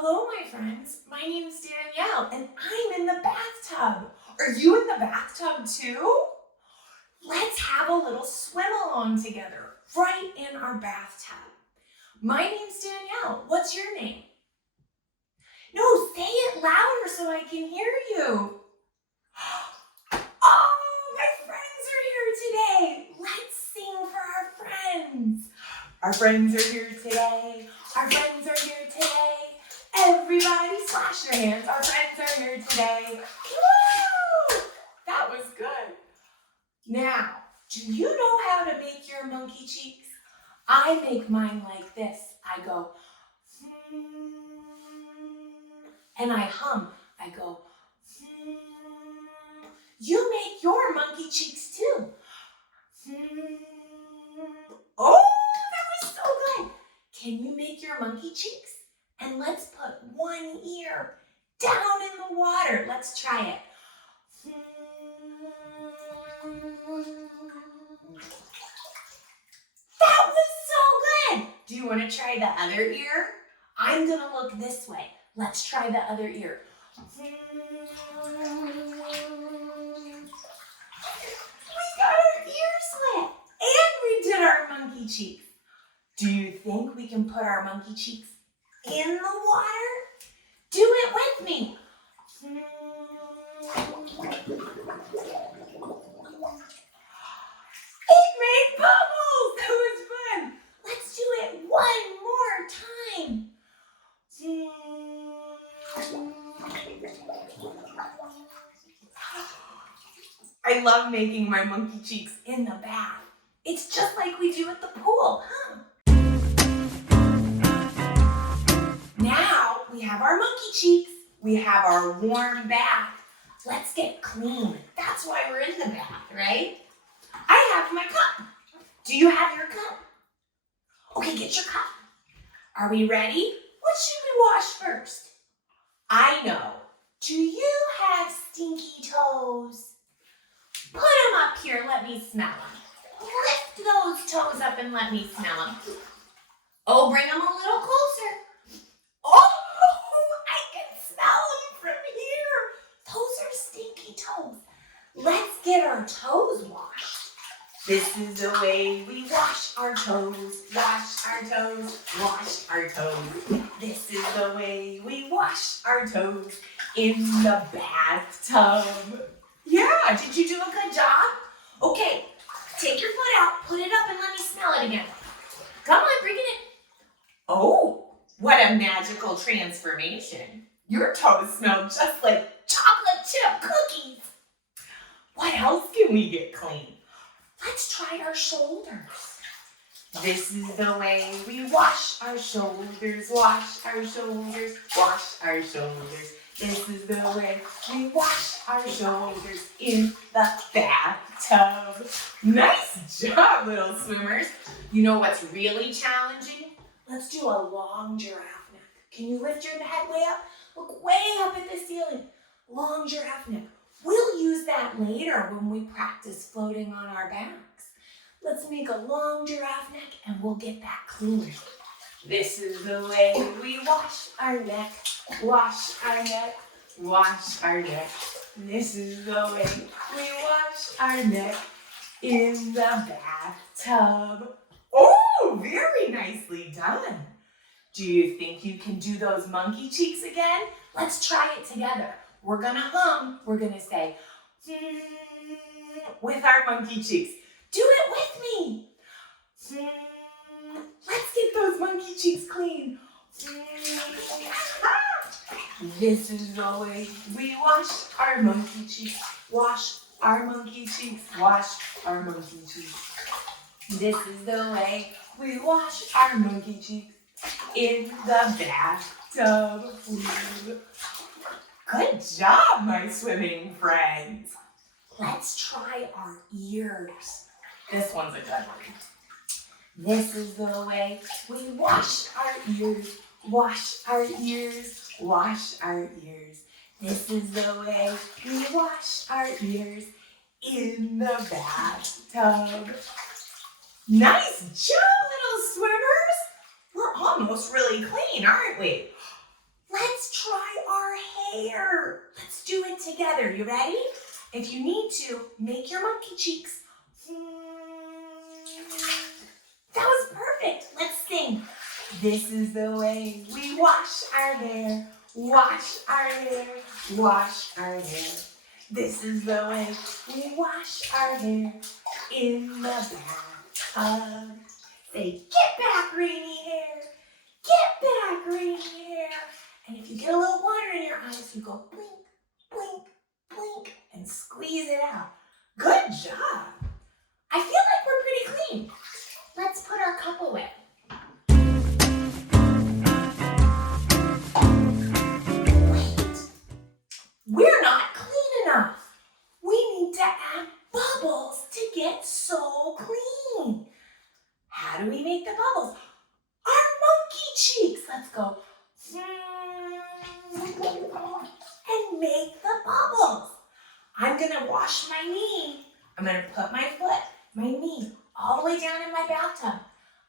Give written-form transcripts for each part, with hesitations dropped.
Hello, my friends. My name is Danielle, and I'm in the bathtub. Are you in the bathtub too? Let's have a little swim along together, right in our bathtub. My name's Danielle. What's your name? No, say it louder so I can hear you. Oh, my friends are here today. Let's sing for our friends. Our friends are here today. Our friends are here today. Everybody slash your hands. Our friends are here today. Woo! That was good. Now, do you know how to make your monkey cheeks? I make mine like this. I go, and I hum. I go, You make your monkey cheeks too. Oh, that was so good. Can you make your monkey cheeks? And let's put one ear down in the water. Let's try it. That was so good. Do you want to try the other ear? I'm going to look this way. Let's try the other ear. We got our ears lit. And we did our monkey cheeks. Do you think we can put our monkey cheeks in the water? Do it with me. It made bubbles. That was fun. Let's do it one more time. I love making my monkey cheeks in the bath. It's just like we do at the pool, huh? Now we have our monkey cheeks. We have our warm bath. Let's get clean. That's why we're in the bath, right? I have my cup. Do you have your cup? Okay, get your cup. Are we ready? What should we wash first? I know. Do you have stinky toes? Put them up here. Let me smell them. Lift those toes up and let me smell them. Oh, bring them a little closer. Oh, I can smell them from here. Those are stinky toes. Let's get our toes washed. This is the way we wash our toes. Wash our toes. Wash our toes. This is the way we wash our toes in the bathtub. Yeah, did you do a good job? Okay, take your foot out, put it up, and let me smell it again. Come on, bring it in. Oh, what a magical transformation. Your toes smell just like chocolate chip cookies. What else can we get clean? Let's try our shoulders. This is the way we wash our shoulders, wash our shoulders, wash our shoulders. This is the way we wash our shoulders in the bathtub. Nice job, little swimmers. You know what's really challenging? Let's do a long giraffe neck. Can you lift your head way up? Look way up at the ceiling. Long giraffe neck. We'll use that later when we practice floating on our backs. Let's make a long giraffe neck and we'll get that clean. This is the way we wash our neck, wash our neck, wash our neck. This is the way we wash our neck in the bathtub. Oh, very nicely done. Do you think you can do those monkey cheeks again? Let's try it together. We're gonna hum, we're gonna say, with our monkey cheeks. Do it with me. Let's get those monkey cheeks clean. This is the way we wash our monkey cheeks. Wash our monkey cheeks. Wash our monkey cheeks. This is the way we wash our monkey cheeks in the bathtub. Good job, my swimming friends. Let's try our ears. This one's a good one. This is the way we wash our ears, wash our ears, wash our ears. This is the way we wash our ears in the bathtub. Nice job, little swimmers. We're almost really clean, aren't we? Let's try our hair. Let's do it together. You ready? If you need to, make your monkey cheeks. That was perfect. Let's sing. This is the way we wash our hair. Wash our hair. Wash our hair. This is the way we wash our hair in the bathtub. Say, get back, rainy hair. Get back, rainy hair. And if you get a little water in your eyes, you go blink, blink, blink, and squeeze it out. Good job. I feel like we're pretty clean. Let's put our cup away. Wait, we're not clean enough. We need to add bubbles to get so clean. How do we make the bubbles? Our monkey cheeks. Let's go. And make the bubbles. I'm gonna wash my knee. I'm gonna put my foot, my knee, all the way down in my bathtub.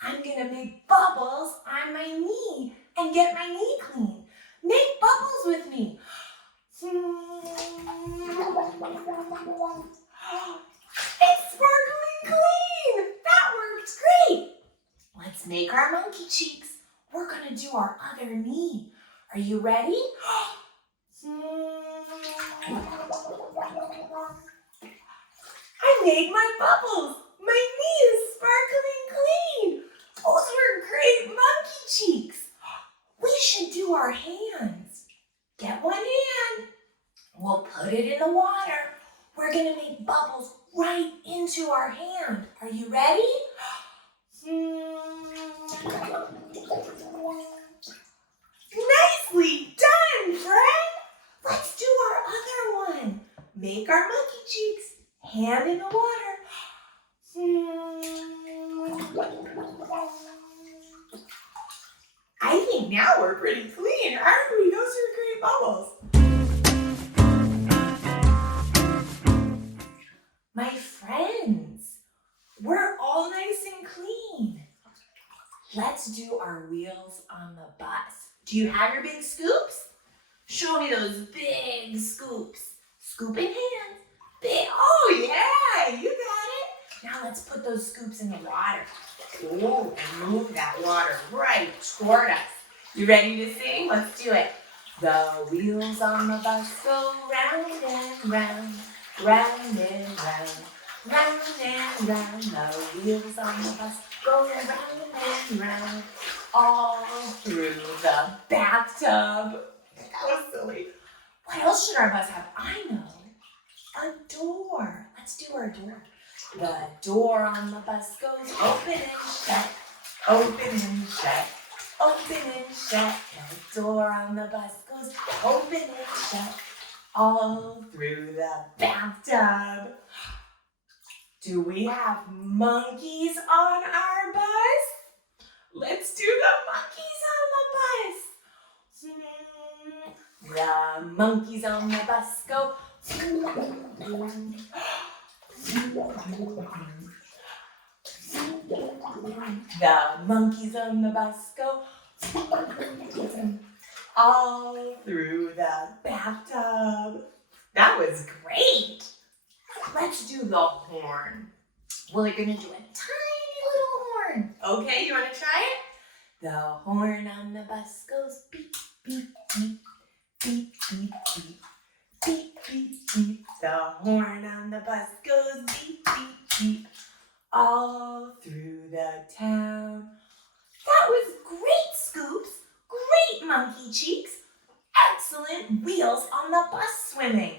I'm gonna make bubbles on my knee and get my knee clean. Make bubbles with me. It's sparkling clean. That worked great. Let's make our monkey cheeks. We're gonna do our other knee. Are you ready? I made my bubbles. My knee is sparkling clean. Those were great monkey cheeks. We should do our hands. Get one hand. We'll put it in the water. We're gonna make bubbles right into our hand. Are you ready? Nicely done, friend. Let's do our other one. Make our monkey cheeks. Hand in the water. I think now we're pretty clean, aren't we? Those are great bubbles. My friends, we're all nice and clean. Let's do our wheels on the bus. Do you have your big scoops? Show me those big scoops. Scoop in hand. Big. Oh, yeah, you got it. Now let's put those scoops in the water. Oh, and move that water right toward us. You ready to sing? Let's do it. The wheels on the bus go round and round, round and round, round and round. The wheels on the bus go round and round, all through the bathtub. That was silly. What else should our bus have? I know. A door. Let's do our door. The door on the bus goes open and shut, open and shut, open and shut. The door on the bus goes open and shut, all through the bathtub. Do we have monkeys on our bus? Let's do the monkeys on the bus. The monkeys on the bus go. The monkeys on the bus go all through the bathtub. That was great. Let's do the horn. We're gonna do a tiny little horn. Okay, you wanna try it? The horn on the bus goes beep, beep, beep, beep, beep, beep. Beep, beep, beep. The horn on the bus goes beep, beep, beep, all through the town. That was great, Scoops. Great, Monkey Cheeks. Excellent wheels on the bus swimming.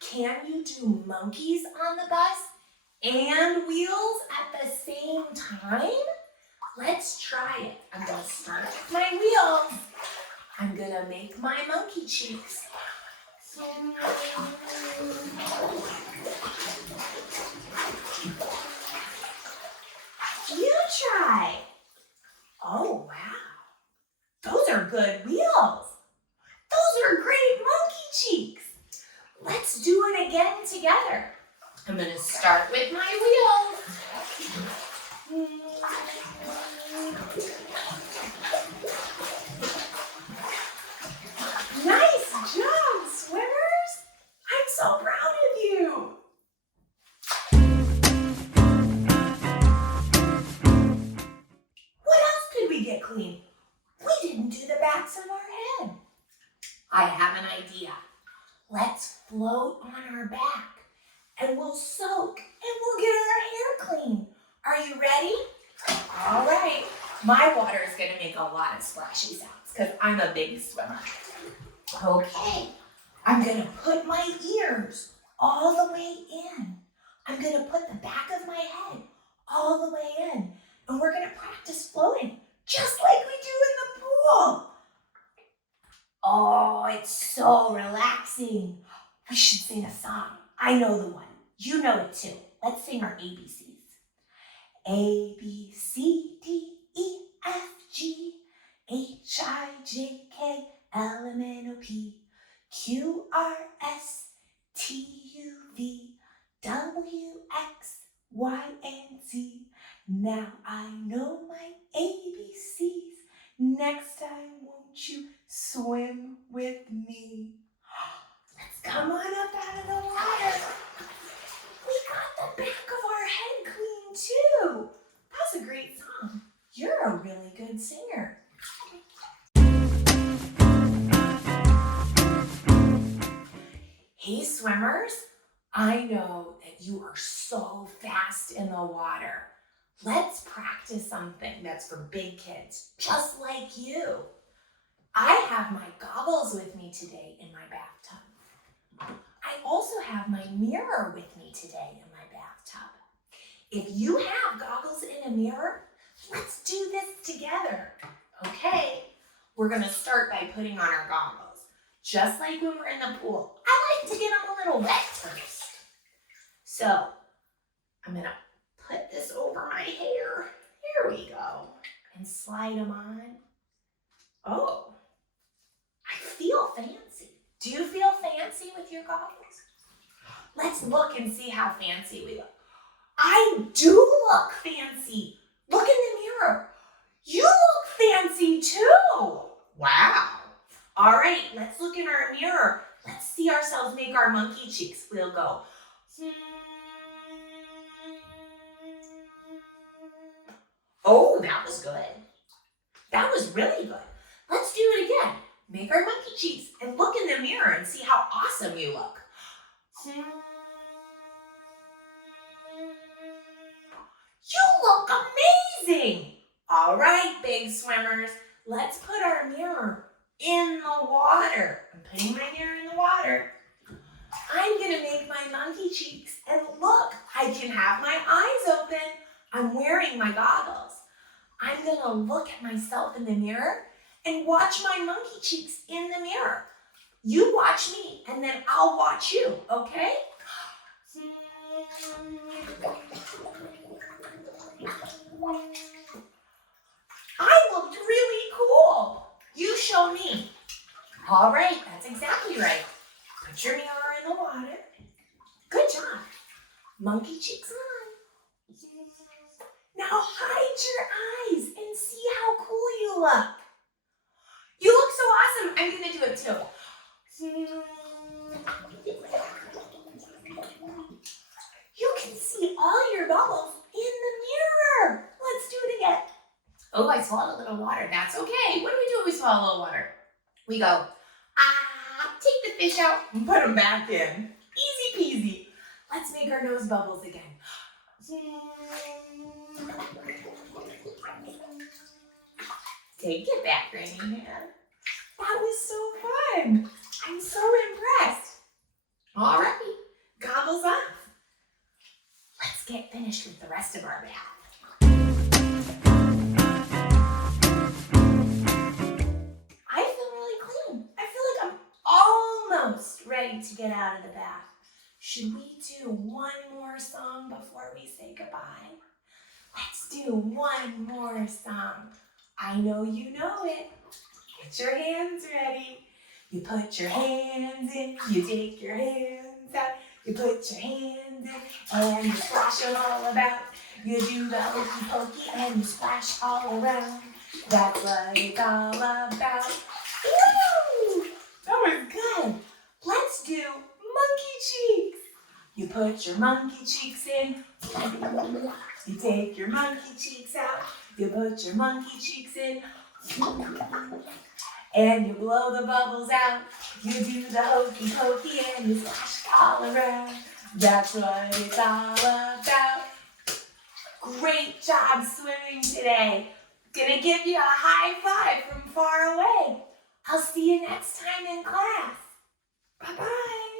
Can you do monkeys on the bus and wheels at the same time? Let's try it. I'm going to start with my wheels. I'm going to make my monkey cheeks. You try. Oh, wow. Those are good wheels. Those are great monkey cheeks. Let's do it again together. I'm going to start with my wheels. job, swimmers! I'm so proud of you! What else could we get clean? We didn't do the backs of our head. I have an idea. Let's float on our back and we'll soak and we'll get our hair clean. Are you ready? All right. My water is going to make a lot of splashy sounds because I'm a big swimmer. Okay. I'm going to put my ears all the way in. I'm going to put the back of my head all the way in. And we're going to practice floating just like we do in the pool. Oh, it's so relaxing. We should sing a song. I know the one. You know it too. Let's sing our ABCs. A, B, C, D, E, F, G, H, I, J, K, L, M, N, O, P, Q, R, S, T, U, V, W, X, Y, and Z. Now I know my ABCs. Next time, won't you swim with me? Let's come on up out of the water. We got the back of our head clean too. That's a great song. You're a really good singer. Hey swimmers, I know that you are so fast in the water. Let's practice something that's for big kids, just like you. I have my goggles with me today in my bathtub. I also have my mirror with me today in my bathtub. If you have goggles and a mirror, let's do this together. Okay, we're gonna start by putting on our goggles, just like when we're in the pool. I like to get them a little wet first. So, I'm gonna put this over my hair. Here we go. And slide them on. Oh, I feel fancy. Do you feel fancy with your goggles? Let's look and see how fancy we look. I do look fancy. Look in the mirror. You look fancy too. Wow. All right, let's look in our mirror. Let's see ourselves make our monkey cheeks. We'll go. Oh, that was good. That was really good. Let's do it again. Make our monkey cheeks and look in the mirror and see how awesome you look. You look amazing. All right, big swimmers, let's put our mirror in the water. I'm putting my mirror in the water. I'm gonna make my monkey cheeks and look, I can have my eyes open. I'm wearing my goggles. I'm gonna look at myself in the mirror and watch my monkey cheeks in the mirror. You watch me and then I'll watch you, okay? I looked really cool. You show me. All right, that's exactly right. Put your mirror in the water. Good job. Monkey cheeks on. Now hide your eyes and see how cool you look. You look so awesome. I'm going to do it too. You can see all your bubbles in the mirror. Let's do it again. Oh, I swallowed a little water. That's okay. What do we do when we swallow a little water? We go, take the fish out and put them back in. Easy peasy. Let's make our nose bubbles again. Take it back, Rainy Man. That was so fun. I'm so impressed. All right, goggles off. Let's get finished with the rest of our bath. I feel really clean. I feel like I'm almost ready to get out of the bath. Should we do one more song before we say goodbye? Let's do one more song. I know you know it. Get your hands ready. You put your hands in, you take your hands out. You put your hands in and you splash them all about. You do the hokey pokey and you splash all around. That's what it's all about. Woo! That was good. You put your monkey cheeks in. You take your monkey cheeks out. You put your monkey cheeks in. And you blow the bubbles out. You do the hokey pokey and you splash it all around. That's what it's all about. Great job swimming today. Gonna give you a high five from far away. I'll see you next time in class. Bye-bye.